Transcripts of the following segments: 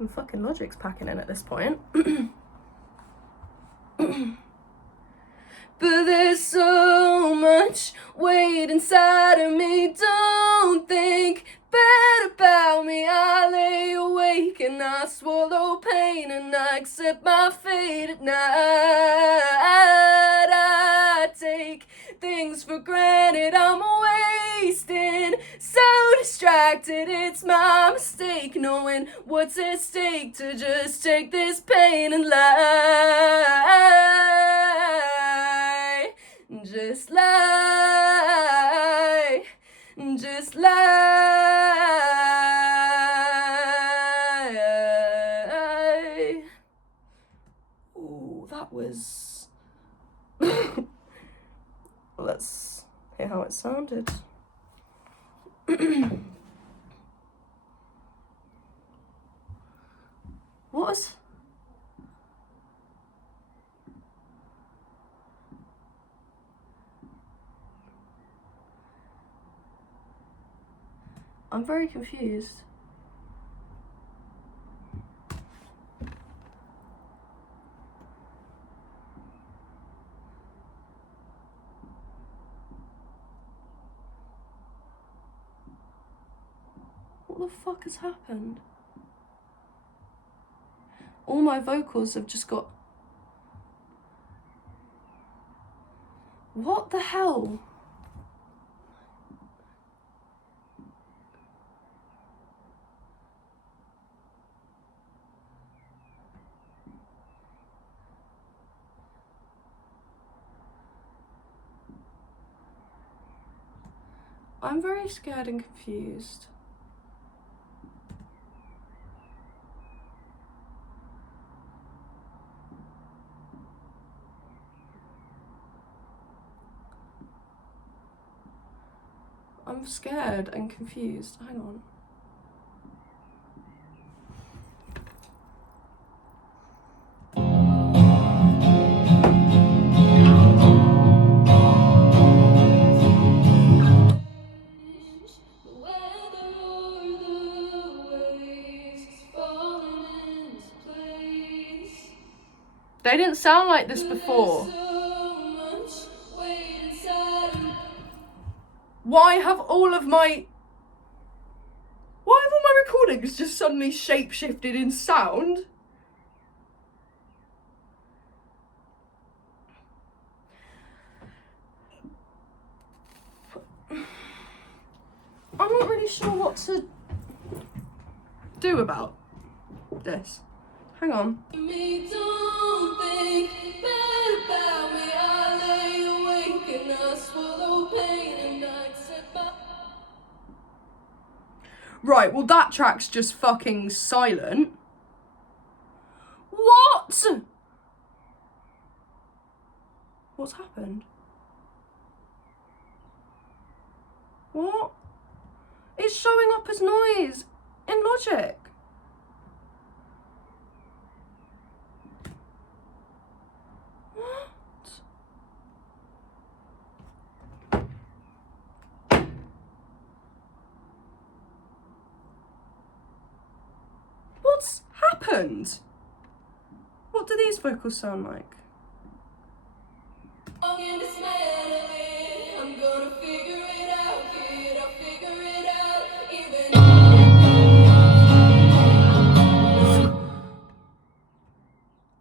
And fucking Logic's packing in at this point. But there's so much weight inside of me. Don't think bad about me. I lay awake and I swallow pain and I accept my fate at night. I take things for granted. I'm wasting, so distracted. It's my mistake, knowing what's at stake, to just take this pain and lie. Just lie, just lie. Ooh, that was... Let's hear how it sounded. What was... I'm very confused. What the fuck has happened? All my vocals have just got... What the hell? I'm very scared and confused. I'm scared and confused. Hang on. They didn't sound like this before. Why have all my recordings just suddenly shape-shifted in sound? I'm not really sure what to do about this. Hang on. Right, well that track's just fucking silent. What? What's happened? What? It's showing up as noise in Logic. What's happened? What do these vocals sound like?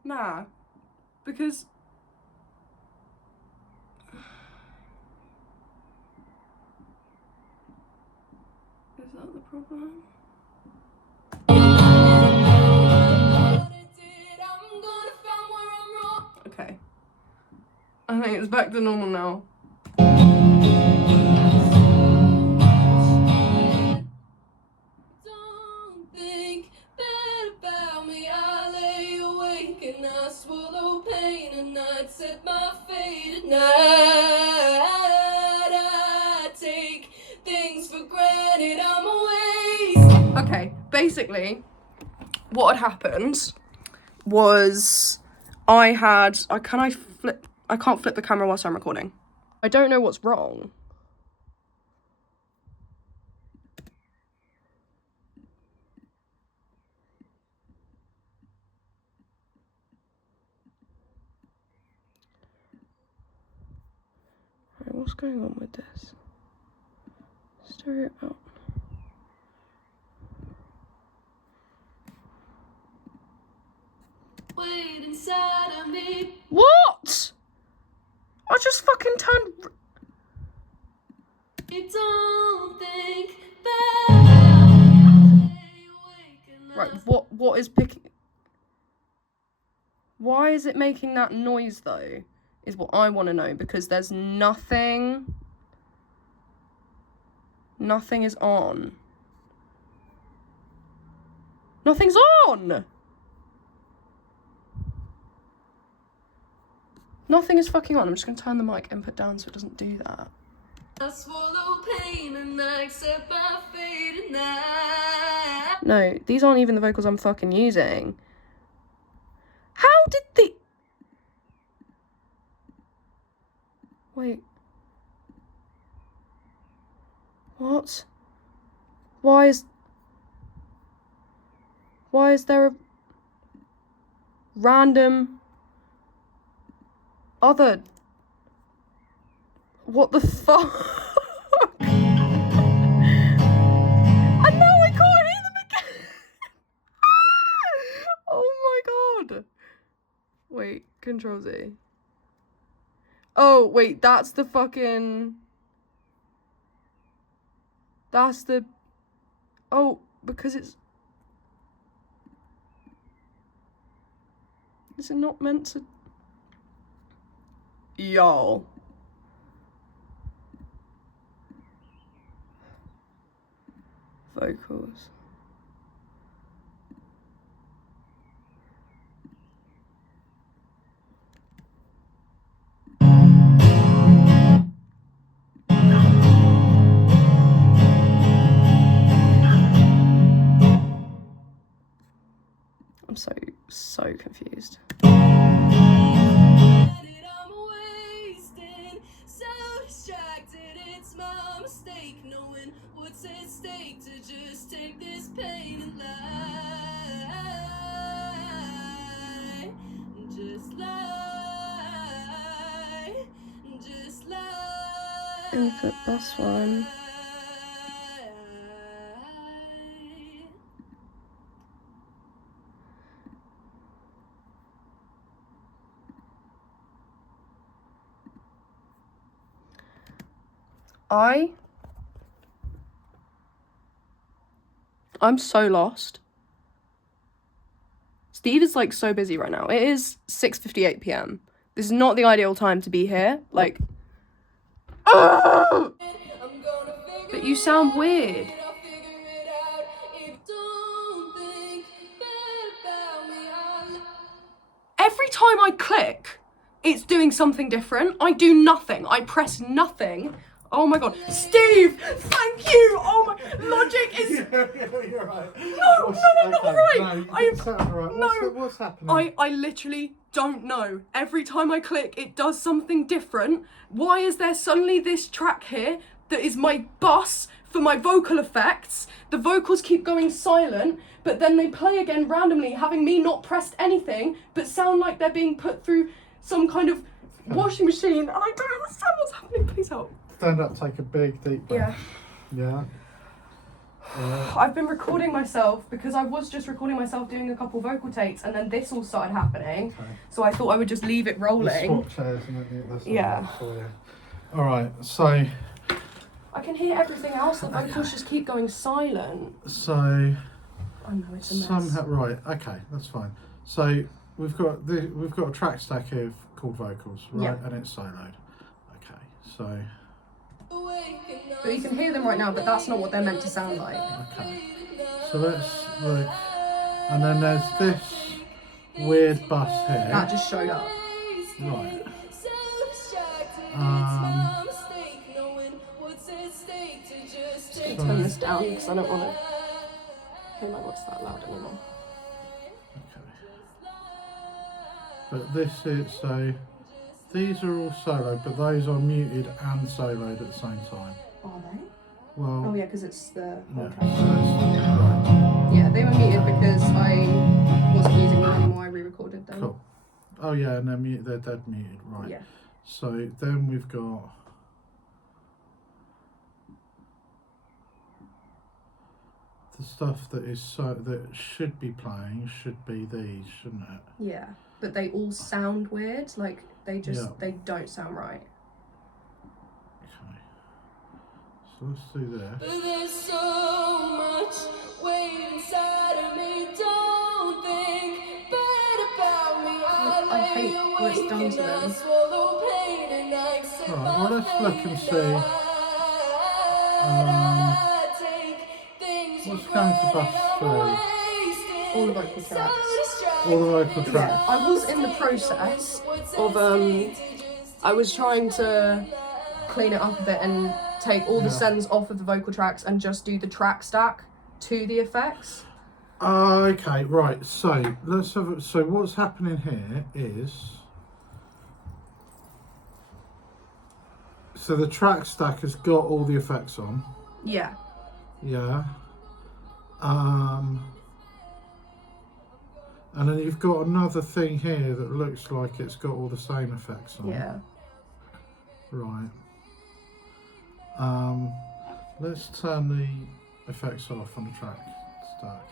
Nah, because... Is that the problem? Okay. I think it's back to normal now. Don't think bad about me. I lay awake and I swallow pain and I set my fate at night. I take things for granted. I'm always... Okay, basically, what had happened was I can't flip the camera whilst I'm recording. I don't know what's wrong. Right, what's going on with this? Stereo out. Wait inside of me. What? I just fucking turned. You don't think that. Right, what is picking? Why is it making that noise though? Is what I want to know, because there's nothing. Nothing is on. Nothing's on! Nothing is fucking on. I'm just gonna turn the mic input down so it doesn't do that. I swallow pain and I accept my fate and I... No, these aren't even the vocals I'm fucking using. How did the... Wait. What? Why is there a random other... What the fuck? And now I can't hear them again. Oh my god. Wait, Control Z. Oh, wait, that's the fucking... That's the... Oh, because it's... Is it not meant to... Y'all. Vocals. I'm so confused. I'm wasting, so distracted, it's my mistake, knowing what's at stake to just take this pain and lie, just lie, just lie. Input bus one. I'm so lost. Steve is like so busy right now. It is 6:58 p.m. This is not the ideal time to be here. Like, but you sound weird. Every time I click, it's doing something different. I do nothing. I press nothing. Oh my god. Steve, thank you. Oh my, Logic is... You're right. No, I'm not right. No, you I am... sound right. No. What's happening? I literally don't know. Every time I click, it does something different. Why is there suddenly this track here that is my bus for my vocal effects? The vocals keep going silent, but then they play again randomly, having me not pressed anything, but sound like they're being put through some kind of washing machine, and I don't understand what's happening. Please help. Stand up, take a big, deep breath. Yeah. I've been recording myself because I was just recording myself doing a couple vocal takes, and then this all started happening. Okay. So I thought I would just leave it rolling. Swap chairs and then yeah. For you. All right, so I can hear everything else. The vocals just keep going silent. So I know it's a mess. somehow right. Okay, that's fine. So we've got a track stack here called vocals, right? Yeah. And it's soloed. Okay, so. But you can hear them right now, but that's not what they're meant to sound like. Okay, so let's look. And then there's this weird bus here. That just showed up. Right. Just gonna turn this down because I don't want to hear my voice that loud anymore. Okay. But this is so. These are all solo, but those are muted and soloed at the same time. Are they? Well. Oh yeah, because it's the whole track. Right. Yeah, they were muted because I wasn't using them anymore. I re-recorded them. Cool. Oh yeah, and they're dead muted, right? Yeah. So then we've got the stuff that is that should be playing should be these, shouldn't it? Yeah, but they all sound weird. Like they just Yeah. they don't sound right. Okay. So let's do this. But there's so much weight inside of me. Don't think bad about me. I hate what it's done to them. Swallow pain and I accept Right, my well, let's look and see. I take things What's for going to granted, bus I'm 3? wasted. All the vocal So tracks. distracted. All the vocal Yeah, tracks. I was in the process of I was trying to clean it up a bit and take all the Yeah. sends off of the vocal tracks and just do the track stack to the effects. Okay, right. So let's have. So what's happening here is. So the track stack has got all the effects on. Yeah. Yeah. And then you've got another thing here that looks like it's got all the same effects on. Yeah. Right. Let's turn the effects off on the track stack.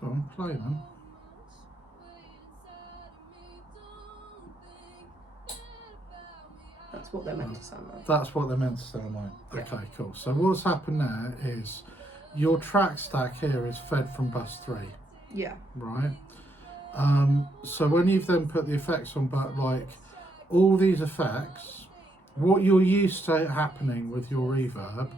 Go on, play them. That's what they're meant to sound like. That's what they're meant to sound like. Yeah. Okay, cool. So what's happened there is your track stack here is fed from bus 3, Yeah. right? So when you've then put the effects on, but like all these effects, what you're used to happening with your reverb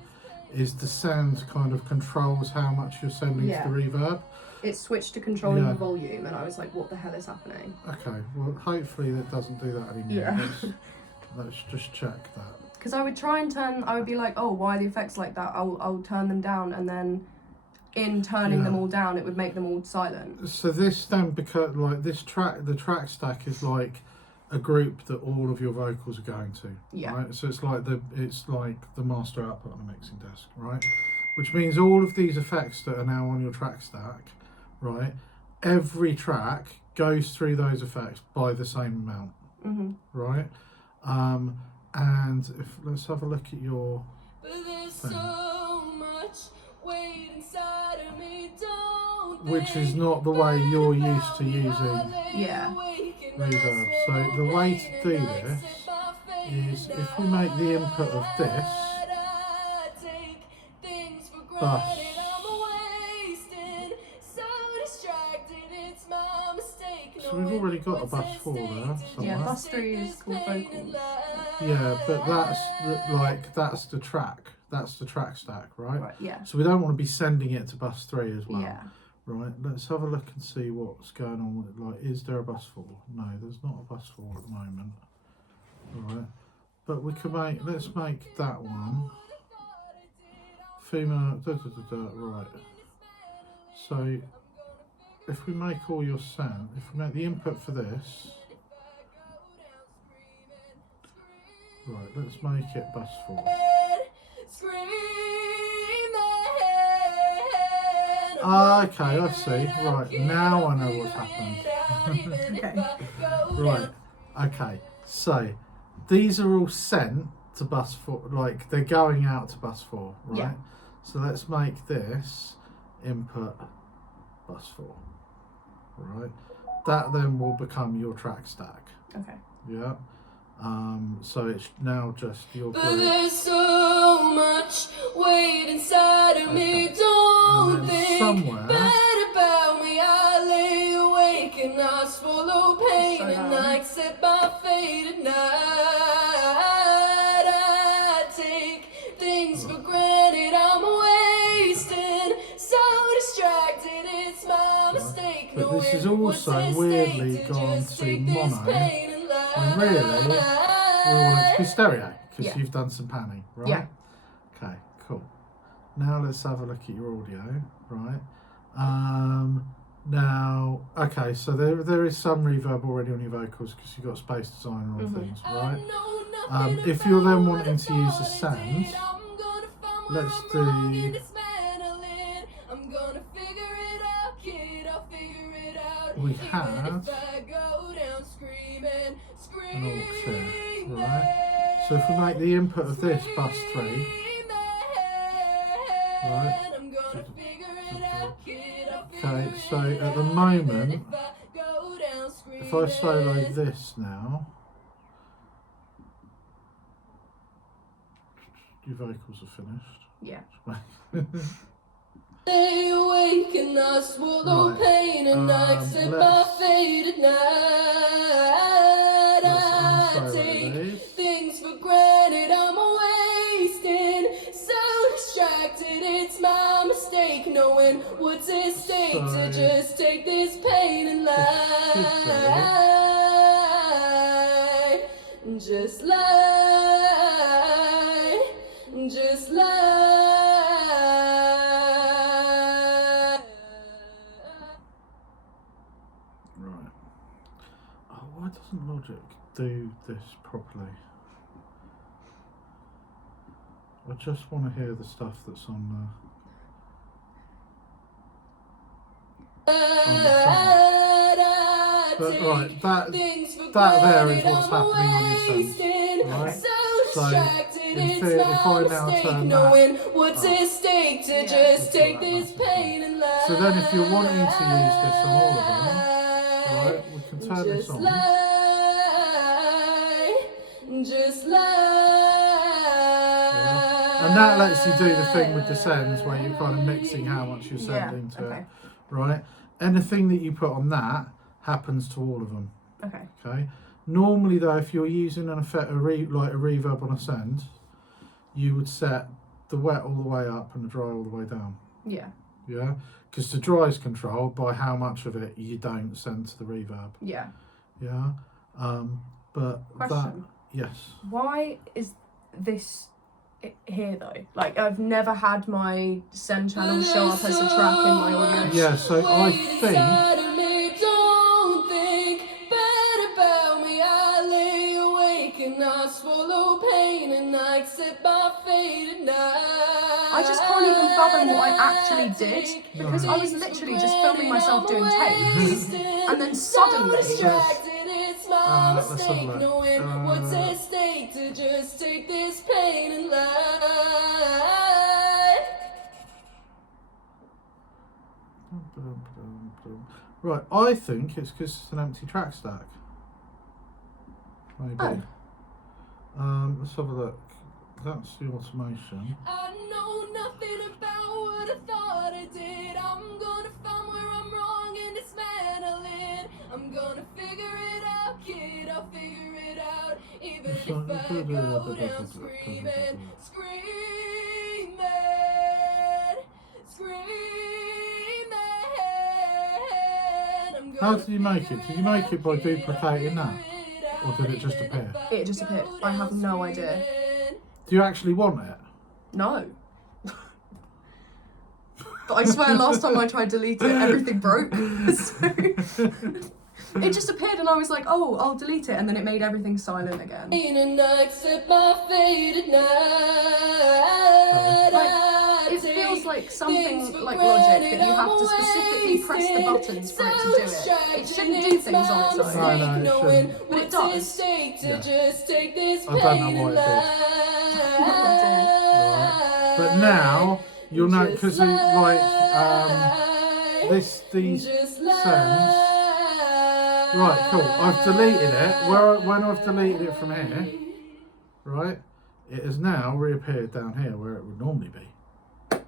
is the sound kind of controls how much you're sending Yeah. to the reverb. It switched to controlling Yeah. the volume and I was like, what the hell is happening? Okay, well hopefully that doesn't do that anymore. Yeah. Let's just check that. Because I would try and I would be like, oh, why are the effects like that? I'll turn them down, and then in turning Yeah. them all down, it would make them all silent. So this then, because like this track, the track stack is like a group that all of your vocals are going to. Yeah. Right. So it's like the master output on the mixing desk, right? Which means all of these effects that are now on your track stack, right? Every track goes through those effects by the same amount, Mm-hmm. right? And if let's have a look at your But there's thing, so much weight inside of me. Don't which is think not the way you're bad used to about me. I using lay Yeah. awake and I reverb. So swallow the way pain to do and I this accept my fate is and if we make the input of this I take things for bus. granted. I'm wasting, so distracted. It's my mistake. So we've already got a bus 4 there Yeah, somewhere. bus 3 is called vocals. Yeah, but that's the track. That's the track stack, right? Right, yeah. So we don't want to be sending it to bus 3 as well. Yeah. Right, let's have a look and see what's going on with it. Like, is there a bus 4? No, there's not a bus 4 at the moment. Alright. But we can let's make that one. Female, right. So, if we make all your sound, if we make the input for this, right, let's make it bus 4. Okay, I see. Right, now I know what's happened. Okay. Right, okay. So, these are all sent to bus 4, like they're going out to bus 4, right? Yeah. So let's make this input bus 4, right? That then will become your track stack, Okay. yeah? So it's now just your But group. there's so much weight inside of me. Okay. Don't And then think somewhere- bad about me. I lay awake and I swallow pain So and loud. I accept my fate at night. I take things for granted. I'm wasting, so distracted. It's my mistake. But No, this is it was also a weirdly mistake gone just to take this mono, pain and when really we want it to be stereo because Yeah. you've done some panning, right? Yeah. Okay, cool. Now let's have a look at your audio, right? Now, okay, so there is some reverb already on your vocals because you've got space designer on things, right? If you're then wanting to use the sounds, let's do. I'm gonna figure it out, kid. I'll figure it out. We Even have if I go down screaming, an aux here, right? So if we make the input of this bus 3, right? I'm gonna figure it out, kid. I'll Okay, figure so it at the out. moment, Even if I go down if I solo screaming. this now, your vocals are finished. Yeah. Lay awake and I swallow Right. pain and I accept my let's- fate at night. Let's I unsolo take these. things for granted, I'm wasting. So distracted, it's my mistake. Knowing what's at stake to So, just take this pain and this lie. Just lie. Just lie. Right. Oh, why doesn't Logic do this properly? I just want to hear the stuff that's on But right, that there is what's happening on your synth, right? So, in theory, if I now turn that what's up. at stake to Yeah. just take this pain and lie. So then if you're wanting to use this on all of them, right, we can turn this Just on. lie, just lie. And that lets you do the thing with the sends where you're kind of mixing how much you're sending to okay. it, right? Anything that you put on that happens to all of them, Okay. okay? Normally though, if you're using an effect, like a reverb on a send, you would set the wet all the way up and the dry all the way down, Yeah. yeah? Because the dry is controlled by how much of it you don't send to the reverb, Yeah. yeah? But that, Question. yes. Why is this here though? Like, I've never had my send channel show up as a track in my audio. Yeah, so I think Don't think bad about me. I lay awake and I swallow pain and I accept my fate at night. I just can't even fathom what I actually did because I was literally just filming myself doing takes and then suddenly let's have a mistake, look. knowing what's at stake to just take this pain and lie. Right, I think it's because it's an empty track stack. Maybe. Let's have a look. That's the automation. I know nothing about what I thought I did. I'm gonna find where I'm wrong and dismantle it. I'm gonna figure it out, kid. I'll figure it out. Even if I go down screaming, screaming, screaming. I'm How gonna did you make it? figure Did you make it by out, duplicating that? Or did it just even if appear? I It just appeared. go I have down no idea. screaming. Do you actually want it? No. But I swear last time I tried to delete it, everything broke. So it just appeared and I was like, oh, I'll delete it, and then it made everything silent again. And I accept my fate at night. It feels like something like Logic that you have to specifically press the buttons for it to do it. It shouldn't do things on its own. No, it shouldn't. But it does. To just take this I don't know what it did. Right. But now, you'll know, because like, these sends. Right, cool. I've deleted it. When I've deleted it from here, right, it has now reappeared down here where it would normally be. Good.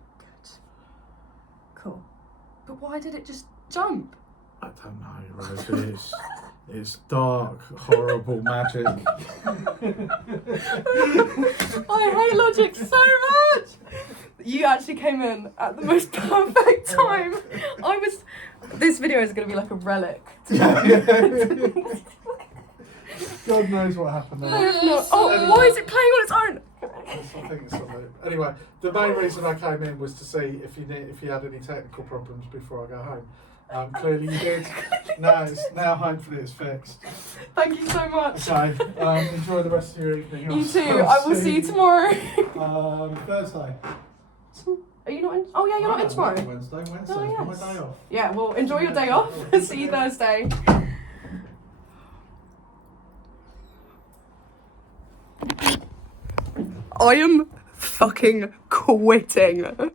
Cool. But why did it just jump? I don't know, Rosie. It's dark, horrible magic. I hate Logic so much. You actually came in at the most perfect time. This video is going to be like a relic. God knows what happened there. No. Oh, why is it playing on its own? I think it's something. Anyway, the main reason I came in was to see if you had any technical problems before I go home. Clearly you did. Now hopefully it's fixed. Thank you so much. Okay, enjoy the rest of your evening. You too. I will see you tomorrow. Thursday. Are you not in? Oh yeah, you're not in tomorrow. Wednesday. Oh, yes. My day off. Yeah, well, enjoy your day off. See you Thursday. I am fucking quitting.